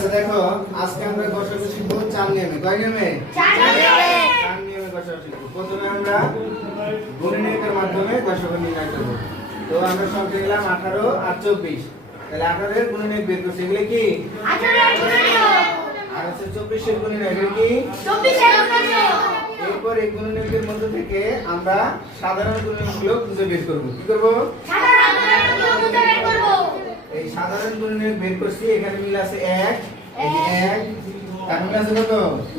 আচ্ছা দেখো আজকে আমরা গসাগু শিখবো 4 নিয়মে। কয় নিয়মে? 4 নিয়মে। 4 নিয়মে গসাগু শিখবো। প্রথমে আমরা গুণনীয়কের মাধ্যমে গসাগু নির্ণয় করব। তো আমরা সংখ্যা নিলাম 18 আর 24। তাহলে 18 এর গুণনীয়ক বের করতে এগুলো কি? 18 এর গুণনীয়ক। আর হচ্ছে 24 এর গুণনীয়ক এগুলো কি? 24 এর গুণনীয়ক। এরপর এই গুণনীয়কের মধ্য থেকে আমরা সাধারণ গুণনীয়কগুলো খুঁজে বের করব। কি করব? সাধারণ গুণনীয়কগুলো খুঁজে বের করব। এই সাধারণ গুণনীয়ক বের করছি, এখানে মিল আছে 1, এই যে 1, তার মিল আছে কত?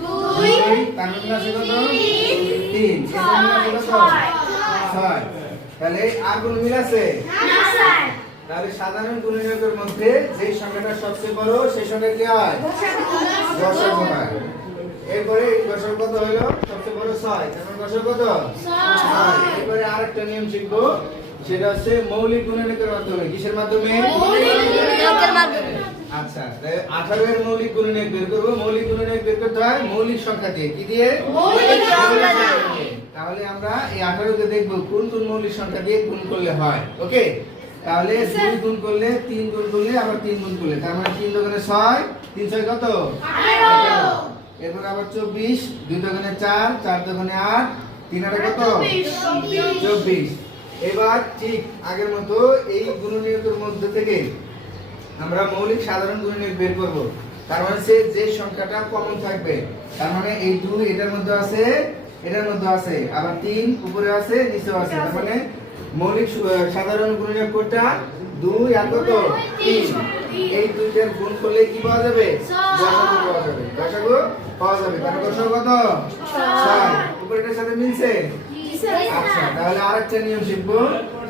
2, তার মিল আছে কত? 3, এটার মিল আছে কত? 6। তাহলে আর কোন মিল আছে? না স্যার। তাহলে সাধারণ গুণনীয়কের মধ্যে যে সংখ্যাটা সবচেয়ে বড় সেই সংখ্যা কি হয়? গসাগু হয়। এরপরে এই গসাগু কত হলো? সবচেয়ে বড় 6, তারপর গসাগু কত? 6। এরপরে আরেকটা নিয়ম শিখবো, সেটা হচ্ছে মৌলিক গুণনীয়কের মাধ্যমে। কিসের মাধ্যমে? মৌলিক গুণনীয়কের মাধ্যমে। আচ্ছা, তাহলে 18 এর মৌলিক গুণনীয়ক বের করব। মৌলিক গুণনীয়ক বের করতে হয় মৌলিক সংখ্যা দিয়ে। কি দিয়ে? মৌলিক সংখ্যা দিয়ে। তাহলে আমরা এই 18 কে দেখব কোন কোন মৌলিক সংখ্যা দিয়ে গুণ করলে হয়। ওকে, তাহলে 2 গুণ করলে, 3 গুণ করলে, আবার 3 গুণ করলে, তার মানে 3 দোকানে 6, 3 6 কত? 18। এরপর আবার 24, 2 দোকানে 4, 4 দোকানে 8, 3 আর কত? 24। এবার ঠিক আগের মতো এই গুণনীয়কের মধ্যে থেকে আমরা মৌলিক সাধারণ গুণনীয়ক বের করব। তার মানে যে সংখ্যাটা কমন থাকবে, তার মানে এই 2 এটার মধ্যে আছে, এটার মধ্যে আছে, আবার 3 উপরে আছে, নিচেও আছে। তার মানে মৌলিক সাধারণ গুণনীয়ক কোনটা? 2 আর কত? 3। এই দুইটার গুণ করলে কি পাওয়া যাবে? গসাগু পাওয়া যাবে। গসাগু পাওয়া যাবে। তার গসাগু কত? 6। উপরেটার সাথে মিলছে? আচ্ছা, তাহলে আরেকটা নিয়ম শিখবো,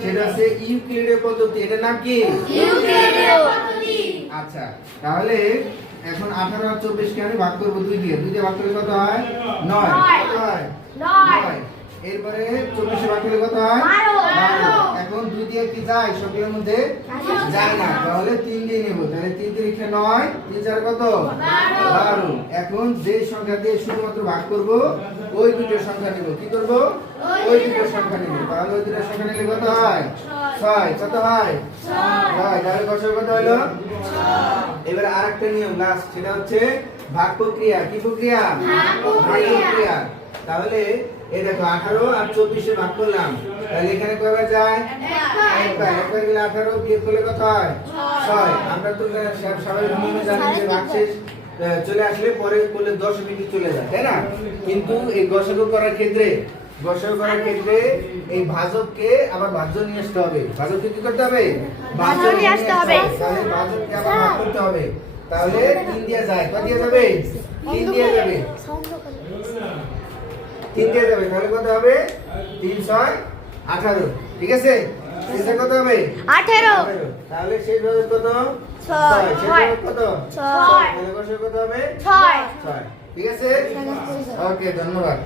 সেটা হচ্ছে ইউক্লিডের পদ্ধতি। এটার নাম কি? ইউক্লিডের পদ্ধতি। আচ্ছা, তাহলে এখন 18 আর 24 কে আমি ভাগ করব 2 দিয়ে। 2 দিয়ে ভাগ করলে কত হয়? 9। কত হয়? 9। এরপরে 24 ভাগ করলে কত হয়? 12। এখন 2 দিয়ে কি যায়? সবগুলোর মধ্যে যায় না, তাহলে 3 দিয়ে নেব। তাহলে 3 3 9, 3 4 কত? 12। এখন যে সংখ্যা দিয়ে শুধুমাত্র ভাগ করব ওই দুটো সংখ্যা নেব। কি করব? ওই দুটো সংখ্যা নেব। তাহলে ওই দুটো সংখ্যা নিলে কত হয়? 6। কত হয়? 6। তাহলে গসাগু কত হলো? 6। এবারে আরেকটা নিয়ম লাস্ট, সেটা হচ্ছে ভাগ প্রক্রিয়া। কি প্রক্রিয়া? ভাগ প্রক্রিয়া। তাহলে এই দেখো 18 আর 24 এ ভাগ করলাম, তাহলে এখানে কয়বার যায়? একবার। একবার গেলে 18 বিয়োগ করলে কত হয়? 6। আমরা তো সবাই নিয়মে জানি যে ভাগশেষ চলে আসলে পরে করলে 10 মিনিট চলে যায়, তাই না? কিন্তু এই গসাগু করার ক্ষেত্রে এই ভাজককে আবার ভাজ্য নিয়ে আসতে হবে। ভাজককে কি করতে হবে? ভাজ্য নিয়ে আসতে হবে। তাহলে ভাজককে আবার ভাগ করতে হবে। তাহলে 3 দিয়ে যায়। কত দিয়ে যাবে? 3 দিয়ে যাবে। 3 দিয়ে যাবে। তাহলে কত হবে? 3 6 18। ঠিক আছে? এটা কত হবে? 18। তাহলে শেষ ভাজক কত? 6। শেষ ভাজক কত? 6। তাহলে গসাগু কত হবে? 6। 6। ঠিক আছে? ওকে, ধন্যবাদ।